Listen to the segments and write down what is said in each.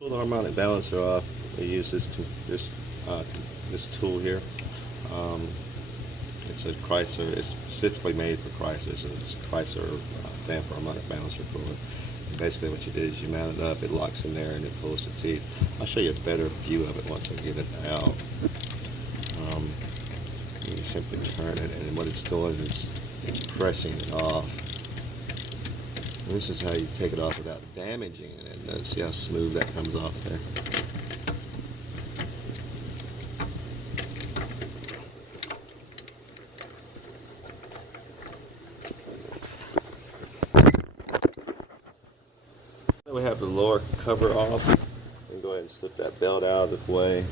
Pull the harmonic balancer off. We use this tool here. Um, it's a Chrysler. It's specifically made for Chrysler. It's a Chrysler damper harmonic balancer tool. And basically, what you do is you mount it up. It locks in there and it pulls the teeth. I'll show you a better view of it once I get it out. You simply turn it, and what it's doing is it's pressing it off. And this is how you take it off without damaging it. And see how smooth that comes off there. Then we have the lower cover off. And go ahead and slip that belt out of the way.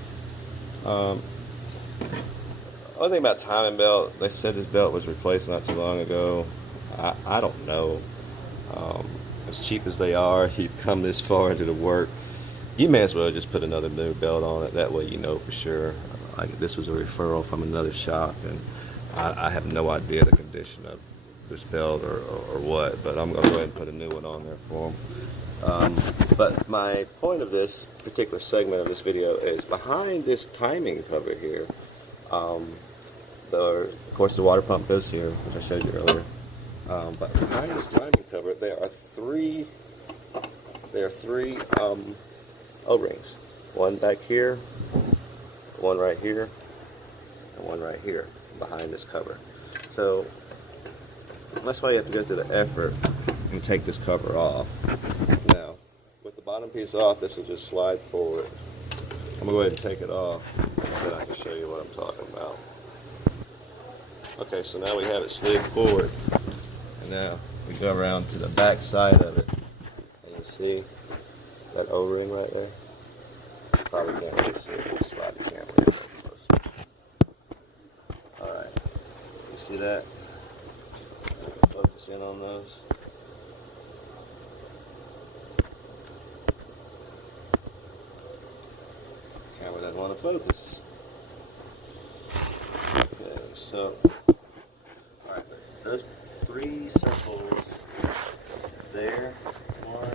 One thing about timing belt, they said this belt was replaced not too long ago. I don't know. As cheap as they are, you've come this far into the work, you may as well just put another new belt on it. That way you know for sure. This was a referral from another shop, and I have no idea the condition of this belt or what, but I'm going to go ahead and put a new one on there for them. But my point of this particular segment of this video is behind this timing cover here. Of course, the water pump goes here, which I showed you earlier. But behind this timing cover, there are three O-rings. One back here, one right here, and one right here behind this cover. So that's why you have to go through the effort and take this cover off. Now, with the bottom piece off, this will just slide forward. I'm going to go ahead and take it off, and then I can show you what I'm talking about. Okay, so now we have it slid forward. And now we go around to the back side of it. And you see that O-ring right there? Probably can't really see it. Just slide the camera a little closer. Alright. You see that? Focus in on those. Camera doesn't want to focus. Okay, so alright, those three circles there, one,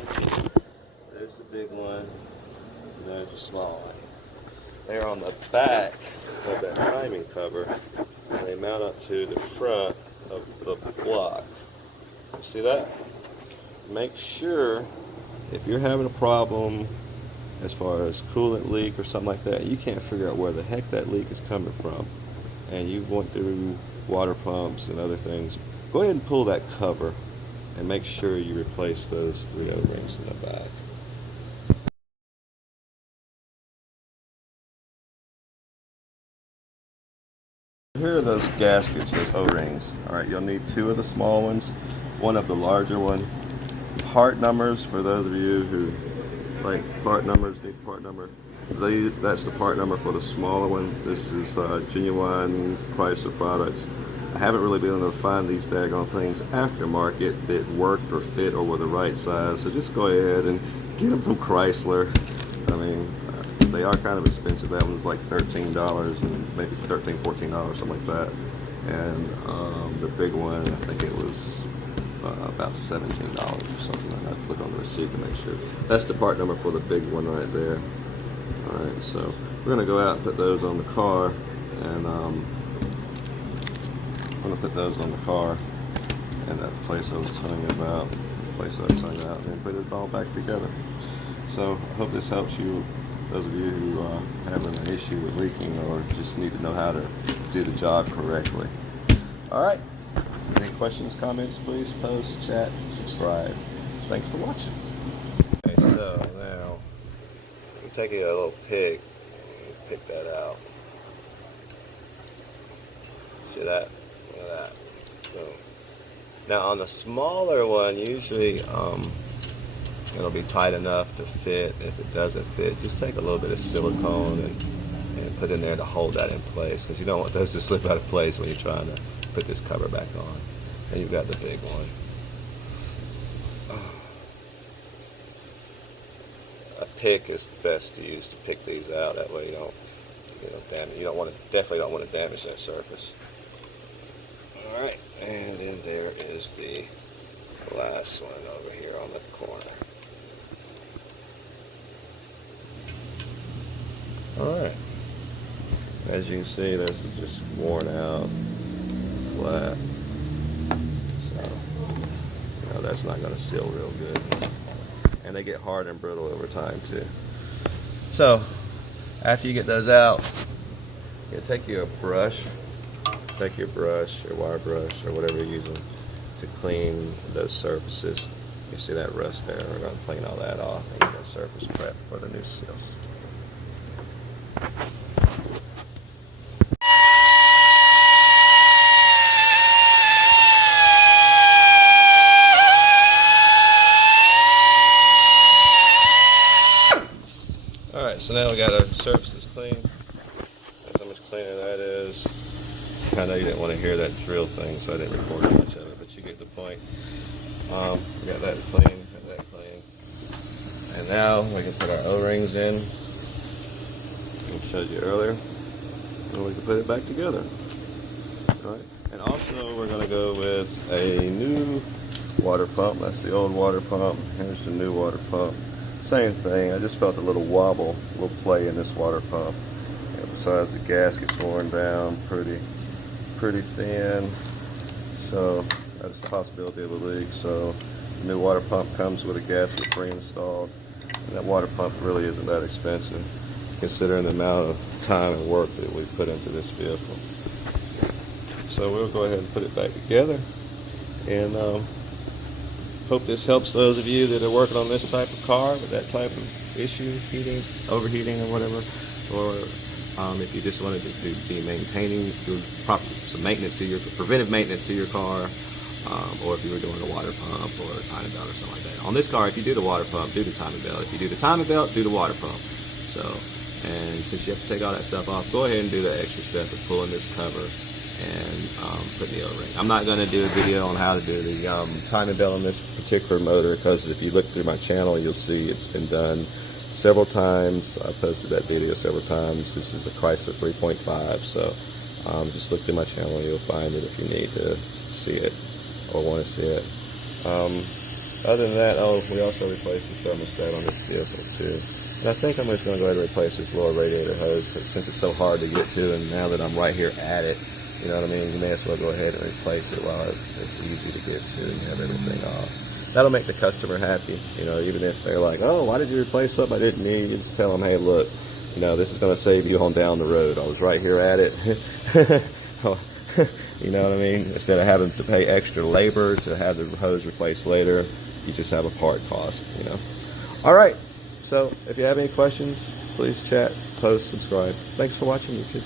there's the big one, and there's the small one. They're on the back of that timing cover, and they mount up to the front of the block. You see that? Make sure if you're having a problem as far as coolant leak or something like that, you can't figure out where the heck that leak is coming from, and you went through water pumps and other things, go ahead and pull that cover and make sure you replace those three O-rings in the back. Here are those gaskets, those O-rings. Alright, you'll need two of the small ones, one of the larger one. Part numbers, for those of you who like part numbers, need part number. That's the part number for the smaller one. This is genuine Chrysler products. I haven't really been able to find these daggone things aftermarket that worked or fit or were the right size, so just go ahead and get them from Chrysler. I mean, they are kind of expensive. That one's like $13 and maybe $13, $14, something like that. And the big one, I think it was about $17 or something. I have to look on the receipt to make sure. That's the part number for the big one right there. Alright, so we're going to go out and put those on the car, and I'm going to put those on the car and that place I was telling you about, the place I was telling you about, and put it all back together. So I hope this helps you, those of you who are having an issue with leaking or just need to know how to do the job correctly. Alright, any questions, comments, please post, chat, subscribe. Thanks for watching. Okay, so now I'm taking a little pick and pick that out. See that? Look at that. Boom. Now on the smaller one, usually it'll be tight enough to fit. If it doesn't fit, just take a little bit of silicone and put in there to hold that in place, because you don't want those to slip out of place when you're trying to put this cover back on. And you've got the big one. A pick is best to use to pick these out. That way you don't, damage. You don't want to, definitely don't want to damage that surface. All right, and then there is the last one over here on the corner. Alright, as you can see, this is just worn out, flat, so that's not going to seal real good, and they get hard and brittle over time too. So after you get those out, you take your brush, your wire brush, or whatever you're using to clean those surfaces. You see that rust there? We're going to clean all that off and get that surface prepped for the new seals. Alright, so now we got our surfaces clean. That's how much cleaner that is. I know you didn't want to hear that drill thing, so I didn't record much of it, but you get the point. We got that clean, and now we can put our O-rings in. I showed you earlier, and we can put it back together. All right, and also we're going to go with a new water pump. That's the old water pump. Here's the new water pump. Same thing. I just felt a little wobble, a little play in this water pump. And besides, the gasket's worn down pretty thin, so that's a possibility of a leak. So the new water pump comes with a gasket pre-installed, and that water pump really isn't that expensive considering the amount of time and work that we put into this vehicle. So we'll go ahead and put it back together, and hope this helps those of you that are working on this type of car with that type of issue, heating, overheating, or whatever, or if you just wanted to be maintaining some maintenance to your preventive maintenance to your car, or if you were doing a water pump or a timing belt or something like that. On this car, if you do the water pump, do the timing belt. If you do the timing belt, do the water pump. So, and since you have to take all that stuff off, go ahead and do the extra step of pulling this cover and putting the O-ring. I'm not going to do a video on how to do the timing belt on this particular motor, because if you look through my channel, you'll see it's been done several times. I posted that video several times. This is a Chrysler 3.5, so just look through my channel, you'll find it if you need to see it or want to see it. Other than that, we also replaced the thermostat on this vehicle too. And I think I'm just going to go ahead and replace this lower radiator hose, since it's so hard to get to, and now that I'm right here at it, you know what I mean, you may as well go ahead and replace it while it's easy to get to and you have everything off. That'll make the customer happy, even if they're like, oh, why did you replace something I didn't need? You just tell them, hey, look, this is going to save you on down the road. I was right here at it. You know what I mean? Instead of having to pay extra labor to have the hose replaced later, you just have a part cost, All right, so if you have any questions, please chat, post, subscribe. Thanks for watching YouTube.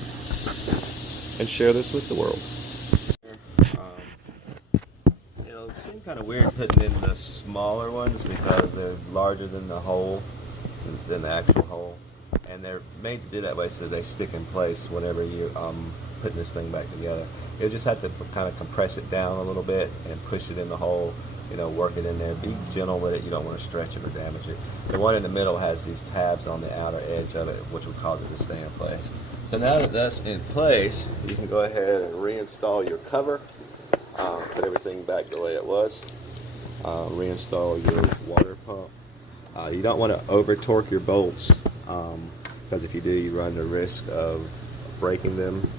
And share this with the world. It seemed kind of weird putting in the smaller ones because they're larger than the hole, than the actual hole, and they're made to do that way so they stick in place whenever you're putting this thing back together. You just have to kind of compress it down a little bit and push it in the hole, work it in there. Be gentle with it. You don't want to stretch it or damage it. The one in the middle has these tabs on the outer edge of it, which will cause it to stay in place. So now that that's in place, you can go ahead and reinstall your cover, put everything back the way it was, reinstall your water pump. You don't want to over torque your bolts, because if you do, you run the risk of breaking them,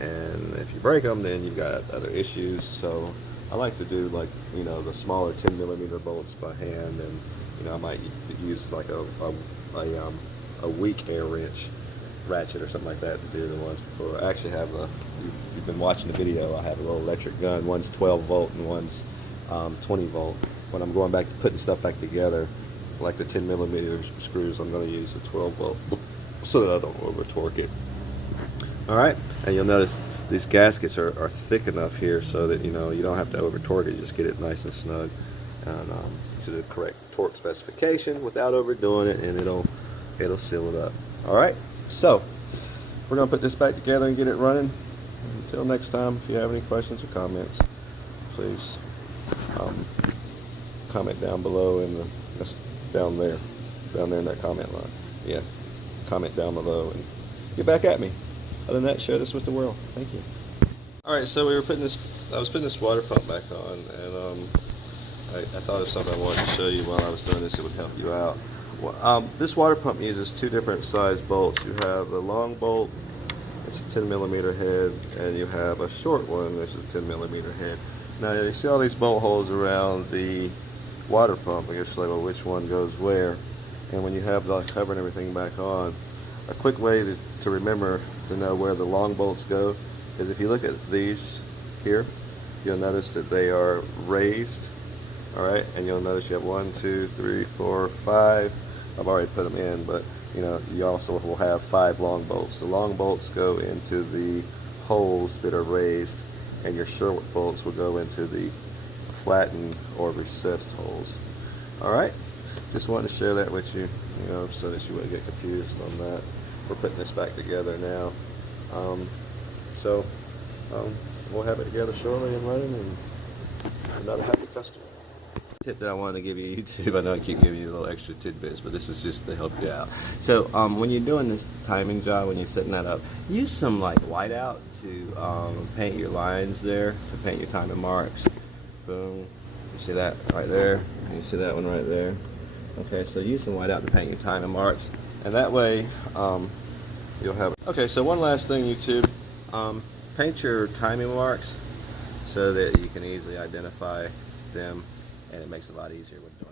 and if you break them, then you've got other issues. So I like to do the smaller 10 millimeter bolts by hand, and I might use like a weak air wrench ratchet or something like that to do the ones before. I actually have you've been watching the video, I have a little electric gun. One's 12 volt and one's 20 volt. When I'm going back putting stuff back together, like the 10 millimeter screws, I'm going to use a 12 volt so that I don't over torque it. Alright, and you'll notice these gaskets are thick enough here so that you don't have to over torque it. You just get it nice and snug and to the correct torque specification without overdoing it, and it'll seal it up. Alright, so we're going to put this back together and get it running. Until next time, if you have any questions or comments, please comment down below that's down there in that comment line. Yeah, comment down below and get back at me. Other than that, share this with the world. Thank you. Alright, so I was putting this water pump back on, and I thought of something I wanted to show you while I was doing this. It would help you out. This water pump uses two different size bolts. You have the long bolt, it's a 10mm head, and you have a short one, which is a 10mm head. Now you see all these bolt holes around the water pump. I guess like, well, which one goes where. And when you have the cover and everything back on, a quick way to remember to know where the long bolts go is if you look at these here, you'll notice that they are raised. All right, and you'll notice you have 1, 2, 3, 4, 5. I've already put them in, but you know, you also will have 5 long bolts. The long bolts go into the holes that are raised, and your short bolts will go into the flattened or recessed holes. All right, just wanted to share that with you, you know, so that you wouldn't get confused on that. We're putting this back together now, so we'll have it together shortly and running, and another happy customer. Tip that I wanted to give you, YouTube. I know I keep giving you little extra tidbits, but this is just to help you out. So when you're doing this timing job, when you're setting that up, use some like whiteout to paint your lines there, to paint your timing marks. Boom. You see that right there? And you see that one right there? Okay, so use some whiteout to paint your timing marks, and that way you'll have. Okay, so one last thing, YouTube. Paint your timing marks so that you can easily identify them, and it makes it a lot easier when doing it.